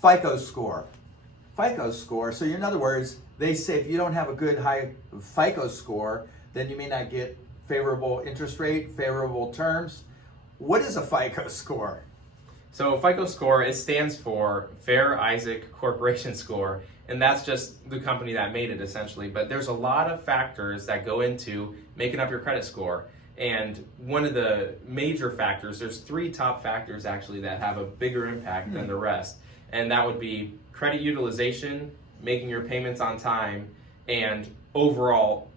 FICO score. FICO score, so in other words, they say if you don't have a good high FICO score, then you may not get favorable interest rate, favorable terms. What is a FICO score? So FICO Score, it stands for Fair Isaac Corporation Score, and that's just the company that made it essentially. But there's a lot of factors that go into making up your credit score. And one of the major factors, there's three top factors actually that have a bigger impact than the rest. And that would be credit utilization, making your payments on time, and overall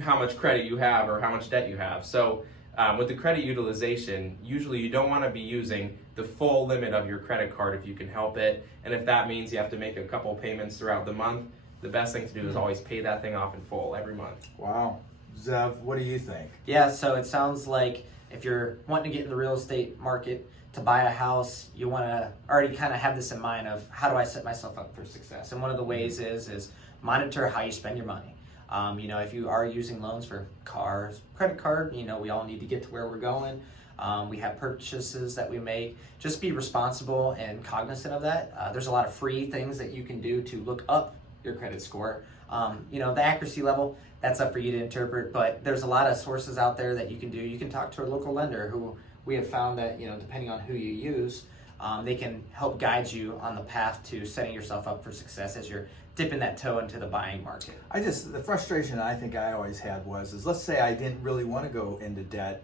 how much credit you have or how much debt you have. So with the credit utilization, usually you don't want to be using the full limit of your credit card if you can help it. And if that means you have to make a couple payments throughout the month, the best thing to do is always pay that thing off in full every month. Wow. Zev, what do you think? Yeah, so it sounds like if you're wanting to get in the real estate market to buy a house, you want to already kind of have this in mind of how do I set myself up for success? And one of the ways is monitor how you spend your money. If you are using loans for cars, credit card, we all need to get to where we're going. We have purchases that we make. Just be responsible and cognizant of that. There's a lot of free things that you can do to look up your credit score. The accuracy level, that's up for you to interpret, but there's a lot of sources out there that you can do. You can talk to a local lender who we have found that, depending on who you use, they can help guide you on the path to setting yourself up for success as you're dipping that toe into the buying market. The frustration I think I always had is let's say I didn't really want to go into debt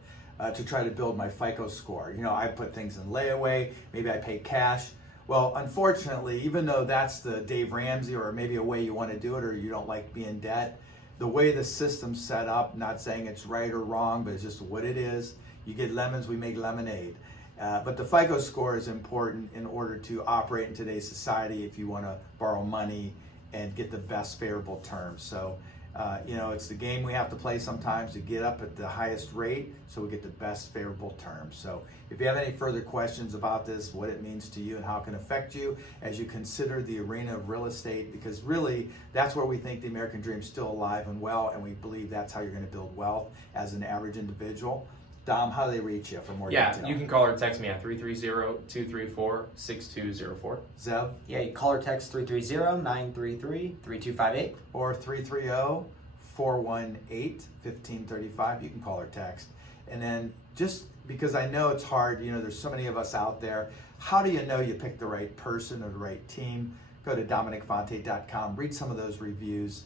to try to build my FICO score. I put things in layaway, maybe I pay cash. Well, unfortunately, even though that's the Dave Ramsey or maybe a way you want to do it or you don't like being in debt, the way the system's set up, not saying it's right or wrong, but it's just what it is. You get lemons, we make lemonade. But the FICO score is important in order to operate in today's society if you want to borrow money and get the best favorable terms. So, it's the game we have to play sometimes to get up at the highest rate so we get the best favorable terms. So if you have any further questions about this, what it means to you and how it can affect you as you consider the arena of real estate, because really that's where we think the American dream is still alive and well, and we believe that's how you're going to build wealth as an average individual. Dom, how do they reach you for more detail? Yeah, you can call or text me at 330-234-6204. Zev? Yeah, you call or text 330-933-3258. Or 330-418-1535. You can call or text. And then just because I know it's hard, there's so many of us out there, how do you know you picked the right person or the right team? Go to DominicFonte.com, read some of those reviews.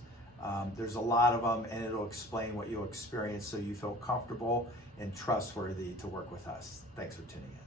There's a lot of them, and it'll explain what you'll experience so you feel comfortable and trustworthy to work with us. Thanks for tuning in.